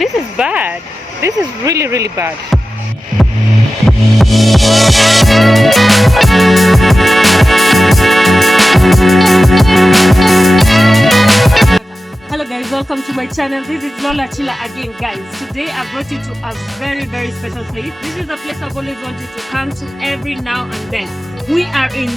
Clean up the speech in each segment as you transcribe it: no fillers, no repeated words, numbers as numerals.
This is bad. This is really, really bad. Hello guys, welcome to my channel. This is Lola Chila again, guys. Today I brought you to a very, very special place. This is a place I've always wanted to come to every now and then. We are in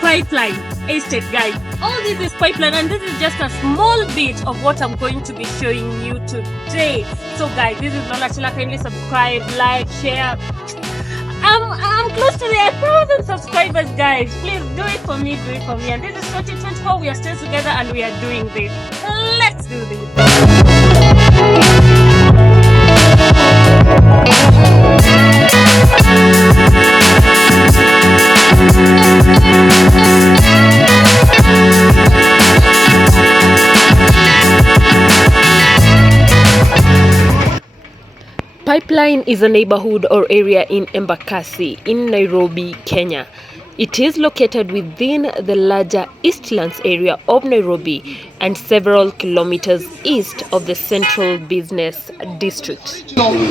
Pipeline Estate, guys. All this is Pipeline, and this is just a small bit of what I'm going to be showing you today. So guys, this is Lola Chila. Kindly subscribe, like, share. I'm close to the 1,000 subscribers, guys. Please do it for me, do it for me. And this is 2024. We are still together and we are doing this. Let's do this. Pipeline is a neighborhood or area in Embakasi in Nairobi, Kenya. It is located within the larger Eastlands area of Nairobi and several kilometers east of the central business district.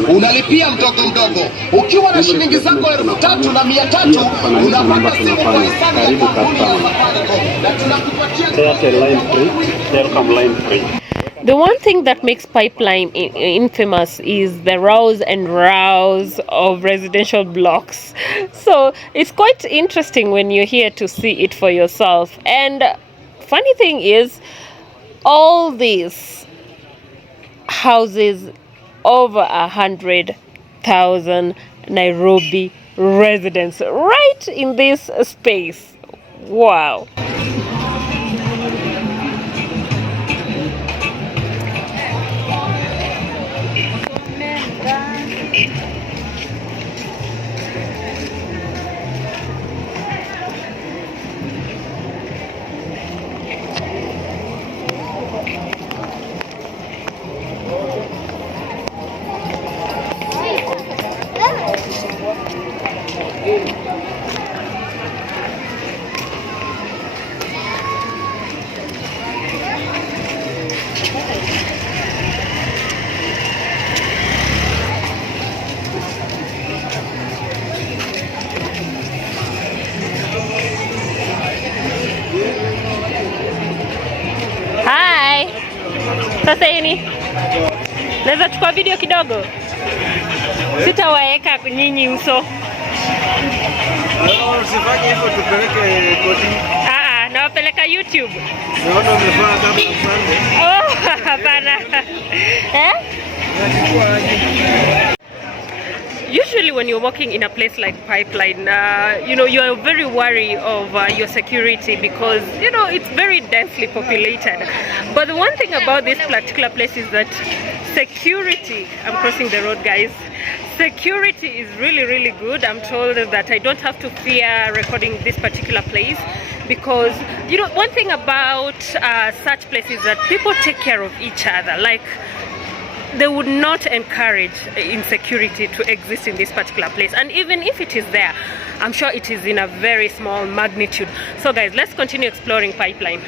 Unalipia mdogo mdogo. Ukiwa na shilingi zako 3,300 unapata simu kwa hisani ya The one thing that makes Pipeline infamous is the rows and rows of residential blocks. So it's quite interesting when you're here to see it for yourself. And funny thing is, all these houses over 100,000 Nairobi residents right in this space. Wow. Hi. Sasa hii naweza chukua video kidogo? Sitawaeka nyinyi uso. Usifanye hivyo tupeleke koti. Nawapeleka YouTube. Naona umefanya kama mfano. Oh, hapana. Usually when you're walking in a place like Pipeline, you are very wary of your security because, it's very densely populated. But the one thing about this particular place is that security, I'm crossing the road, guys. Security is really, really good. I'm told that I don't have to fear recording this particular place because, one thing about such places is that people take care of each other. Like, they would not encourage insecurity to exist in this particular place, and even if it is there, I'm sure it is in a very small magnitude. So guys, let's continue exploring Pipeline.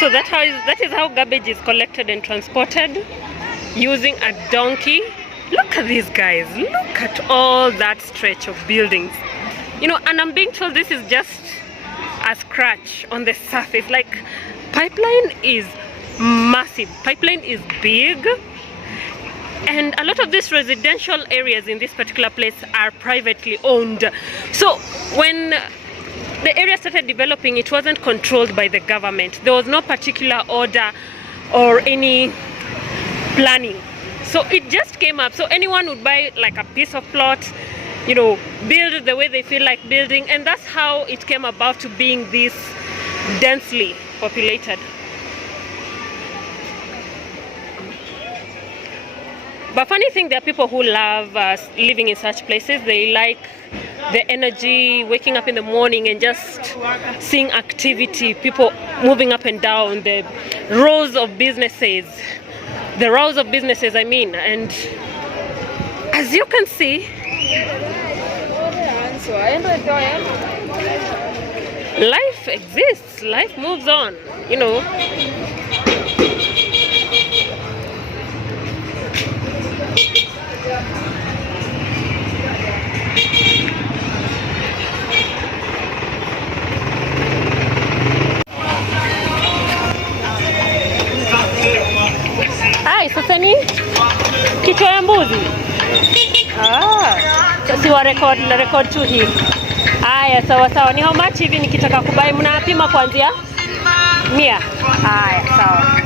So that is how garbage is collected and transported using a donkey. Look at these guys. Look at all that stretch of buildings. And I'm being told this is just a scratch on the surface. Like, Pipeline is massive. Pipeline is big. And a lot of these residential areas in this particular place are privately owned. So when the area started developing, it wasn't controlled by the government. There was no particular order or any planning. So it just came up. So anyone would buy like a piece of plot, build the way they feel like building. And that's how it came about to being this densely populated. But funny thing, there are people who love living in such places. They like the energy, waking up in the morning and just seeing activity, people moving up and down, the rows of businesses, I mean. And as you can see, life exists, life moves on, you know. Hai, sasa ni kichwa ya mbuzi. Sasa wa record tu hii. Haya, sawa sawa. Ni how much hivi nikitaka kubai? Mnapima kuanzia 100. Haya, sawa.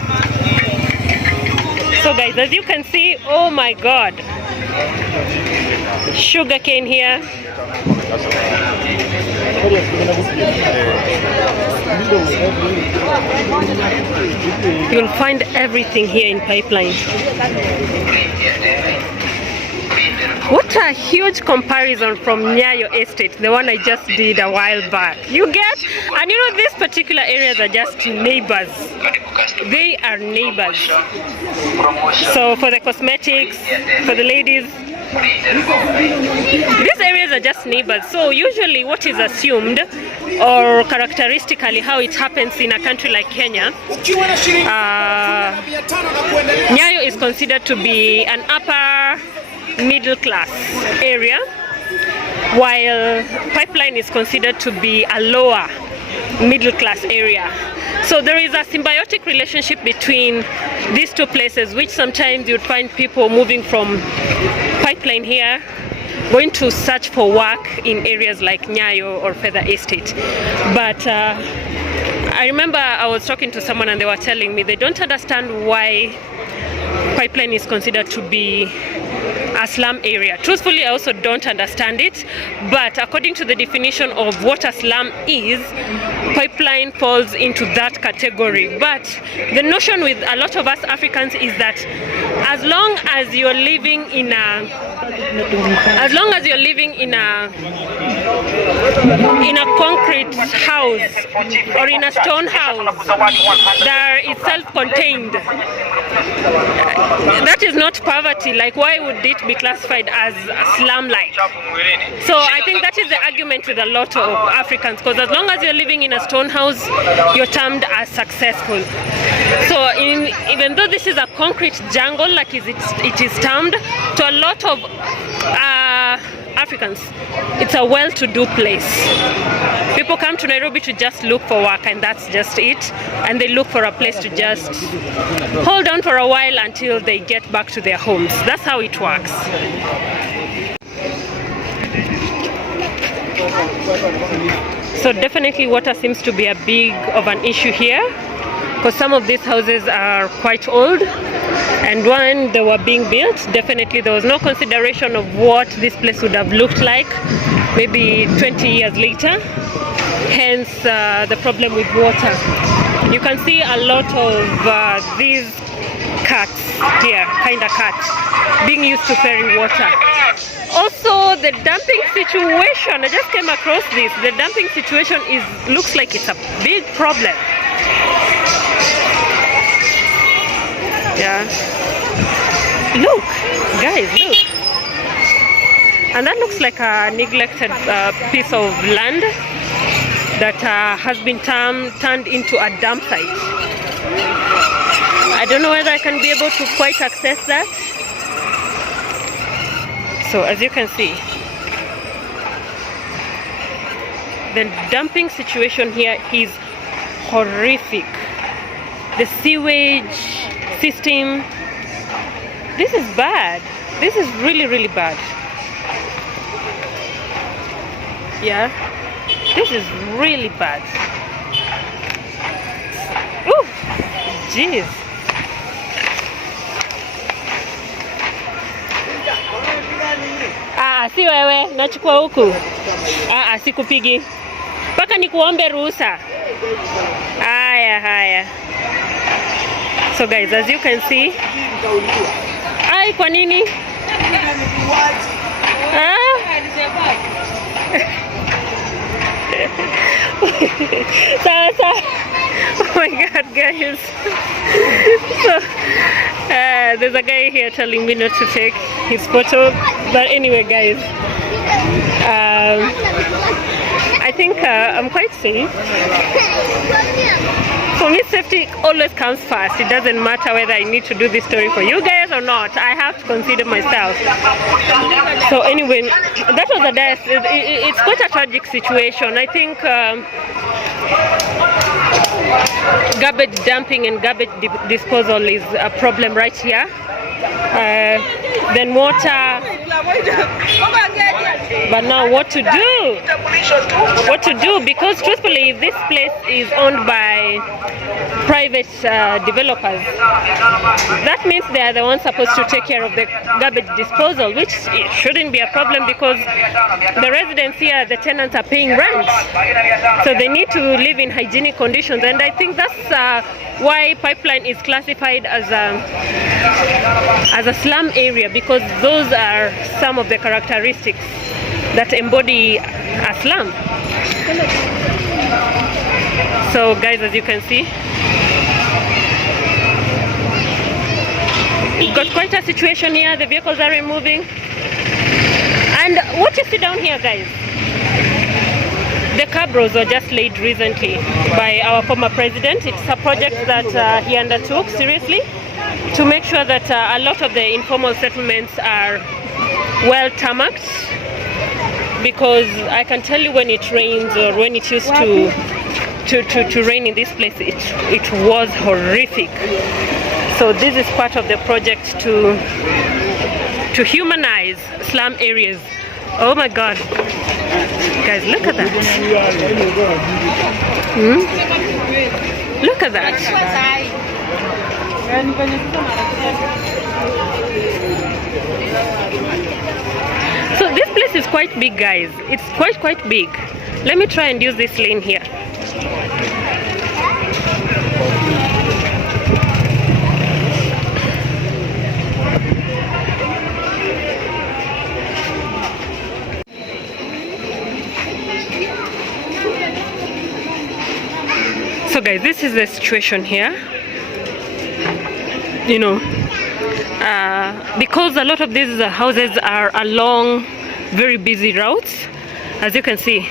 So guys, as you can see, oh my god. Sugar cane here. You'll find everything here in Pipeline. What a huge comparison from Nayro Estate, the one I just did a while back. You get? And you know, these particular areas are just neighbors. They are neighbors. So for the cosmetics, for the ladies, these areas are just neighbors. So usually what is assumed, or characteristically how it happens in a country like Kenya, Nayro is considered to be an upper middle class area, while Pipeline is considered to be a lower middle class area. So there is a symbiotic relationship between these two places, which sometimes you'd find people moving from Pipeline here going to search for work in areas like Nayro or Feather Estate. But I remember I was talking to someone and they were telling me they don't understand why Pipeline is considered to be a slum area. Truthfully, I also don't understand it, but according to the definition of what a slum is, Pipeline falls into that category. But the notion with a lot of us Africans is that as long as you're living in a concrete house or in a stone house that is self-contained, that is not poverty. Like, why would it be classified as slum-like? So I think that is the argument with a lot of Africans, because as long as you're living in a stone house, you're termed as successful. So even though this is a concrete jungle, like it is termed, to a lot of Africans, it's a well-to-do place. People come to Nairobi to just look for work, and that's just it. And they look for a place to just hold on for a while until they get back to their homes. That's how it works. So definitely water seems to be a big of an issue here, because some of these houses are quite old, and when they were being built, definitely there was no consideration of what this place would have looked like maybe 20 years later. Hence the problem with water. You can see a lot of these cats here, kind of cats, being used to ferry water. Also, the dumping situation, I just came across this. The dumping situation looks like it's a big problem. Yeah. Look, guys, look. And that looks like a neglected piece of land that has been turned into a dump site. I don't know whether I can be able to quite access that. So as you can see, the dumping situation here is horrific. The sewage system, this is bad. This is really, really bad. Yeah, this is really bad. Ooh, jeez. Si wewe, nachukua huku. Sikupigi. Paka nikuombe ruhusa. Haya. So guys, as you can see, Why kwa nini? So, oh my god, guys. So there's a guy here telling me not to take his photo, but anyway, guys, I think I'm quite safe. For me, safety always comes first. It doesn't matter whether I need to do this story for you guys or not. I have to consider myself. So anyway, that was a death. It's quite a tragic situation. I think garbage dumping and garbage disposal is a problem right here. Then water. But now what to do? What to do? Because truthfully, this place is owned by private developers. That means they are the ones supposed to take care of the garbage disposal, which shouldn't be a problem because the residents here, the tenants are paying rent. So they need to live in hygienic conditions. And I think that's why Pipeline is classified as a slum area, because those are some of the characteristics that embody a slum. So guys, as you can see, we've got quite a situation here. The vehicles are moving. And what you see down here, guys, the cabros were just laid recently by our former president. It's a project that he undertook seriously to make sure that a lot of the informal settlements are well tarmacked, because I can tell you when it rains, or when it used to rain in this place, it was horrific. So this is part of the project to humanize slum areas. Oh my god, guys, look at that. Look at that. So this place is quite big, guys. It's quite big. Let me try and use this lane here. So guys, this is the situation here. You know, because a lot of these houses are along very busy routes, as you can see,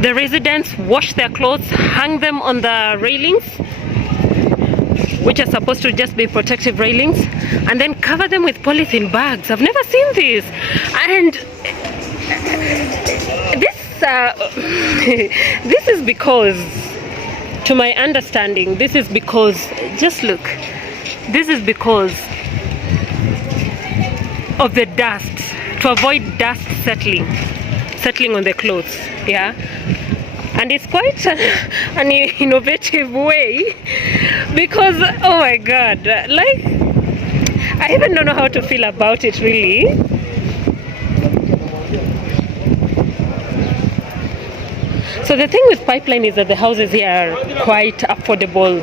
the residents wash their clothes, hang them on the railings, which are supposed to just be protective railings, and then cover them with polythene bags. I've never seen this. And this is because, to my understanding, this is because, just look, this is because of the dust, to avoid dust settling on the clothes. Yeah, and it's quite an innovative way, because oh my god, like, I even don't know how to feel about it really. So the thing with Pipeline is that the houses here are quite affordable,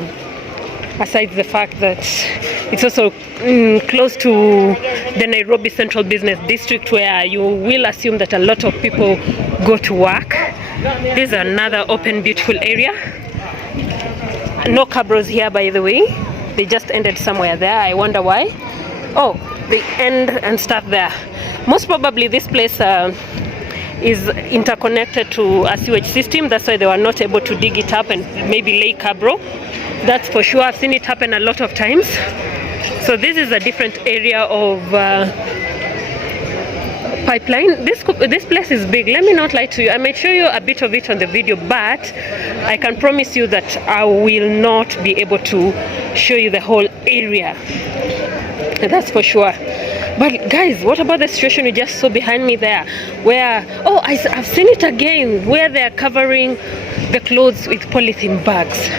aside the fact that it's also close to the Nairobi Central Business District, where you will assume that a lot of people go to work. This is another open, beautiful area. No cabros here, by the way. They just ended somewhere there. I wonder why. Oh, they end and start there. Most probably this place is interconnected to a sewage system. That's why they were not able to dig it up and maybe lay cabro. That's for sure. I've seen it happen a lot of times. So this is a different area of Pipeline. This place is big. Let me not lie to you. I might show you a bit of it on the video, but I can promise you that I will not be able to show you the whole area. That's for sure. But guys, what about the situation you just saw behind me there, where, oh, I've seen it again, where they're covering the clothes with polythene bags.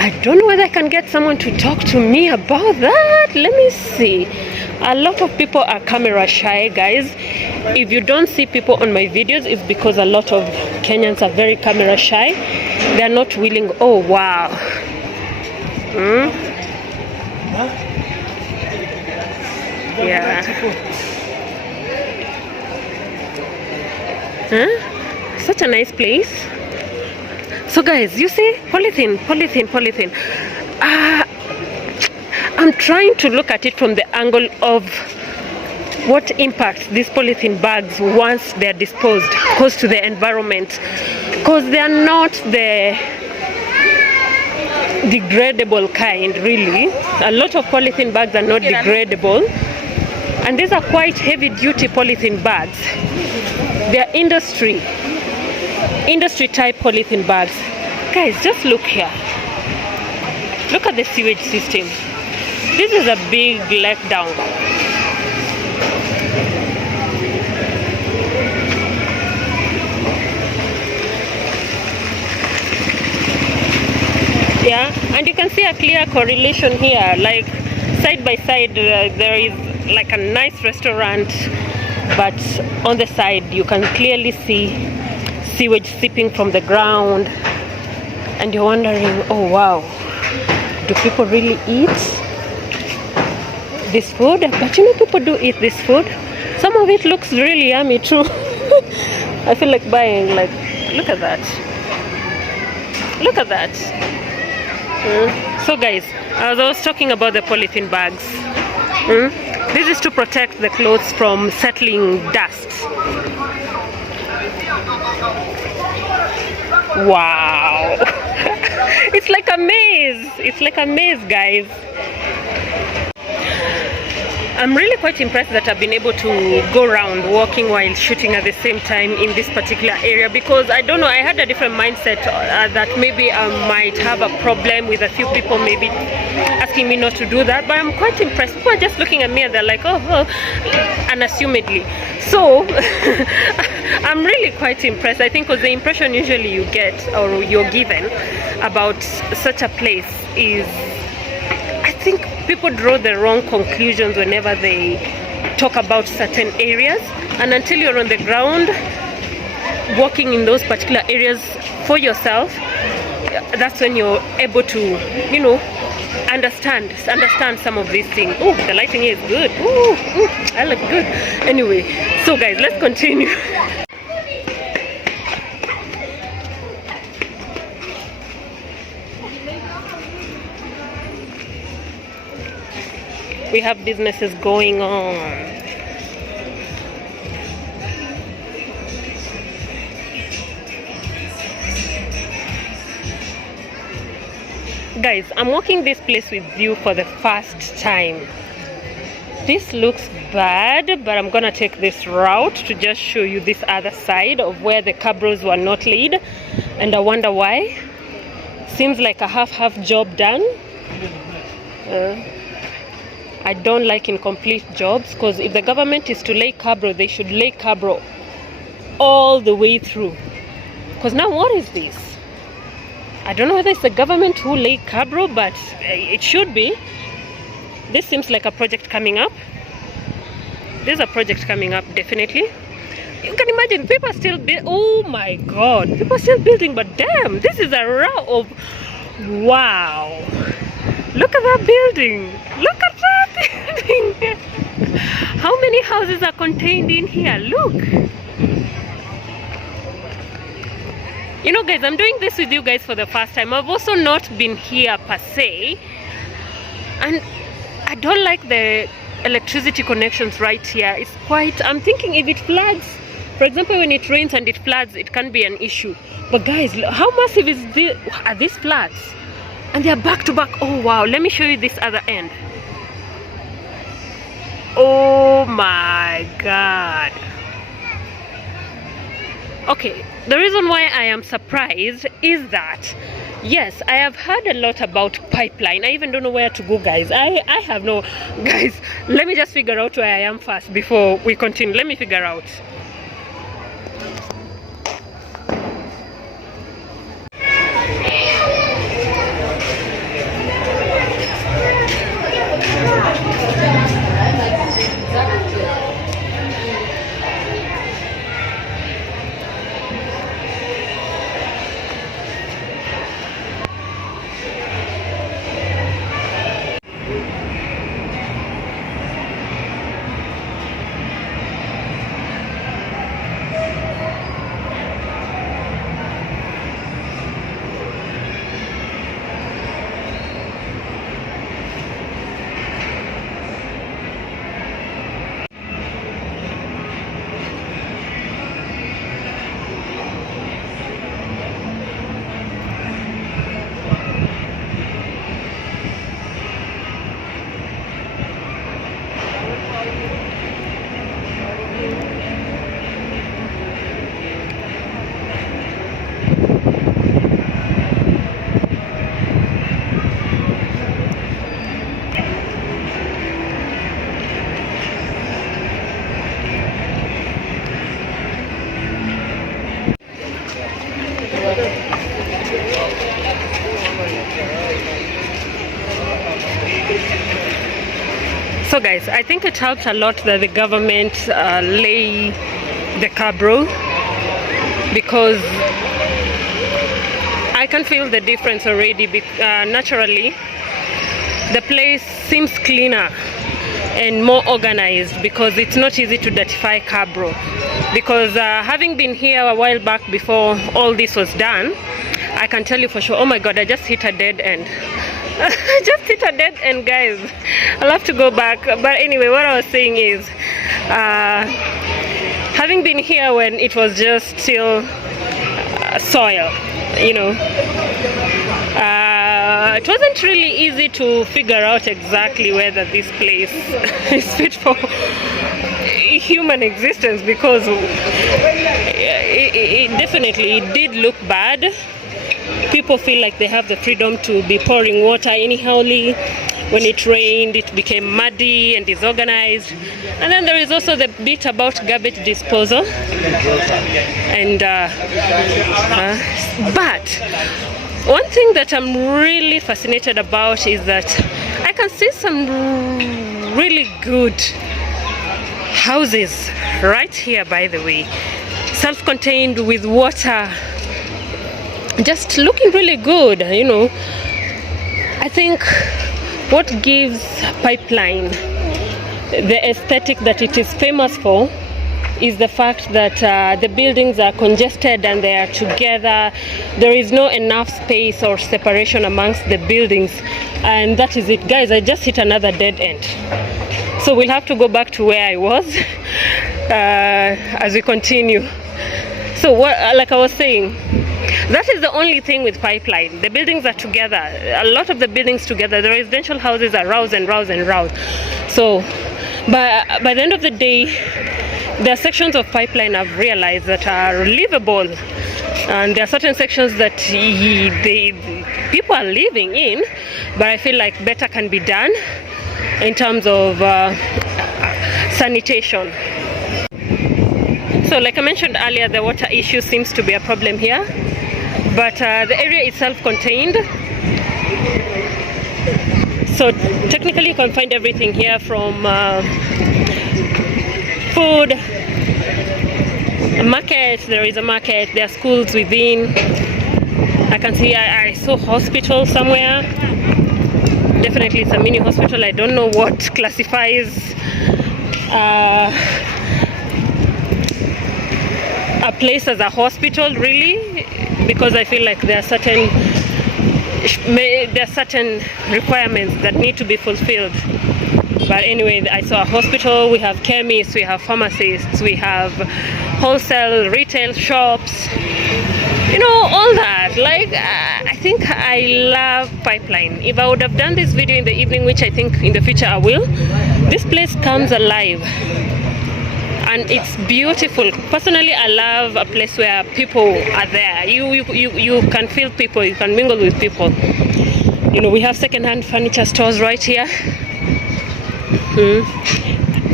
I don't know whether I can get someone to talk to me about that. Let me see. A lot of people are camera shy, guys. If you don't see people on my videos, it's because a lot of Kenyans are very camera shy. They're not willing. Oh wow. Yeah. Huh? Such a nice place. So guys, you see, polythene. I'm trying to look at it from the angle of what impact these polythene bags, once they're disposed, cause to the environment, because they are not the degradable kind, really. A lot of polythene bags are not degradable, and these are quite heavy duty polythene bags. They are industry type polythene bags. Guys, just look here. Look at the sewage system. This is a big letdown. Yeah, and you can see a clear correlation here, like side by side there is like a nice restaurant, but on the side you can clearly see sewage seeping from the ground, and you're wondering, oh wow, do people really eat this food? But you know, people do eat this food. Some of it looks really yummy too. I feel like buying, like, look at that. Look at that. So guys, as I was talking about the polythene bags, this is to protect the clothes from settling dust. Wow. It's like a maze. It's like a maze, guys. I'm really quite impressed that I've been able to go around walking while shooting at the same time in this particular area, because I don't know, I had a different mindset that maybe I might have a problem with a few people maybe asking me not to do that, but I'm quite impressed. People are just looking at me and they're like, oh, unassumedly. So I'm really quite impressed, I think, because the impression usually you get or you're given about such a place is, I think people draw the wrong conclusions whenever they talk about certain areas, and until you're on the ground walking in those particular areas for yourself, that's when you're able to, you know, understand some of these things. Oh, the lighting is good. Ooh, I look good. Anyway, so guys, let's continue. We have businesses going on. Guys, I'm walking this place with you for the first time. This looks bad, but I'm gonna take this route to just show you this other side of where the cabros were not laid, and I wonder why. Seems like a half job done. I don't like incomplete jobs, because if the government is to lay cabro, they should lay cabro all the way through. Because now what is this? I don't know whether it's the government who lay cabro, but it should be. This seems like a project coming up. There's a project coming up, definitely. You can imagine people are still building. Oh my god, people are still building, but damn, this is a row of, wow. Look at that building. Look at that building. How many houses are contained in here? Look. You know, guys, I'm doing this with you guys for the first time. I've also not been here per se, and I don't like the electricity connections right here. It's quite, I'm thinking if it floods, for example, when it rains and it floods, it can be an issue. But guys, how massive are these floods? And they are back to back. Oh wow, let me show you this other end. Oh my god. Okay, the reason why I am surprised is that, yes, I have heard a lot about Pipeline. I even don't know where to go, guys. I have no, guys, let me just figure out where I am first before we continue. Let me figure out. So guys, I think it helps a lot that the government lay the curb rule, because I can feel the difference already. Naturally, the place seems cleaner and more organized, because it's not easy to identify curb rule. Because having been here a while back before all this was done, I can tell you for sure, oh my god, I just hit a dead end. I just hit a dead end, guys. I'll have to go back. But anyway, what I was saying is, having been here when it was just still soil, you know, it wasn't really easy to figure out exactly whether this place is fit for human existence, because it definitely did look bad. People feel like they have the freedom to be pouring water anyhowly. When it rained, it became muddy and disorganized. And then there is also the bit about garbage disposal. And but one thing that I'm really fascinated about is that I can see some really good houses right here, by the way, self-contained with water, just looking really good, you know. I think what gives Pipeline the aesthetic that it is famous for is the fact that the buildings are congested and they are together. There is no enough space or separation amongst the buildings, and that is it, guys. I just hit another dead end, so we'll have to go back to where I was as we continue. So like I was saying, that is the only thing with Pipeline. The buildings are together. A lot of the buildings together. The residential houses are rows and rows and rows. So by the end of the day, there are sections of Pipeline I've realized that are livable, and there are certain sections that people are living in, but I feel like better can be done in terms of sanitation. So like I mentioned earlier, the water issue seems to be a problem here, but the area is self-contained. So technically you can find everything here, from food, a market. There is a market, there are schools within. I can see I saw hospital somewhere. Definitely it's a mini hospital. I don't know what classifies a place as a hospital, really, because I feel like there are certain requirements that need to be fulfilled. But anyway, I saw a hospital, we have chemists, we have pharmacists, we have wholesale retail shops, you know, all that. Like, I think I love Pipeline. If I would have done this video in the evening, which I think in the future I will, this place comes alive and it's beautiful. Personally, I love a place where people are there. You can feel people, you can mingle with people. You know, we have second-hand furniture stores right here.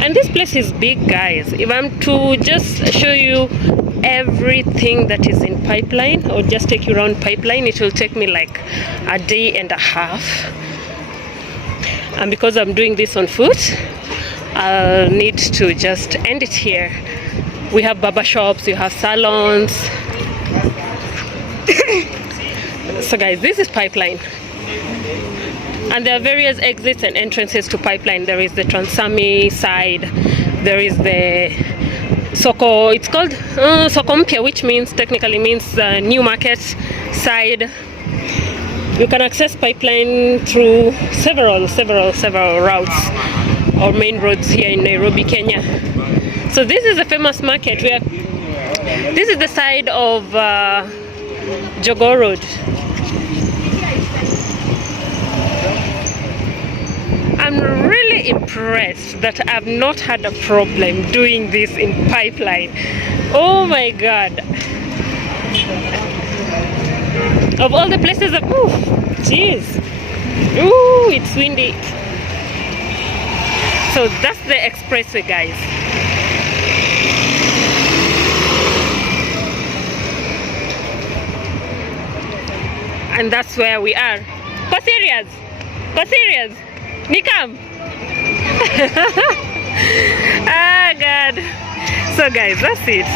And this place is big, guys. If I'm to just show you everything that is in Pipeline, or just take you around Pipeline, it will take me like a day and a half. And because I'm doing this on foot, I'll need to just end it here. We have barber shops, you have salons. So guys, this is Pipeline. And there are various exits and entrances to Pipeline. There is the Transami side, there is the Soko, it's called Soko Mpya, which technically means new market side. You can access Pipeline through several routes or main roads here in Nairobi, Kenya. So this is a famous market. This is the side of Jogoo Road. I'm really impressed that I've not had a problem doing this in Pipeline. Oh my god. Of all the places, ooh, jeez. Ooh, it's windy. So that's the expressway, guys. And that's where we are. Go serious. Go serious. Nikam. Ah, God. So guys, that's it.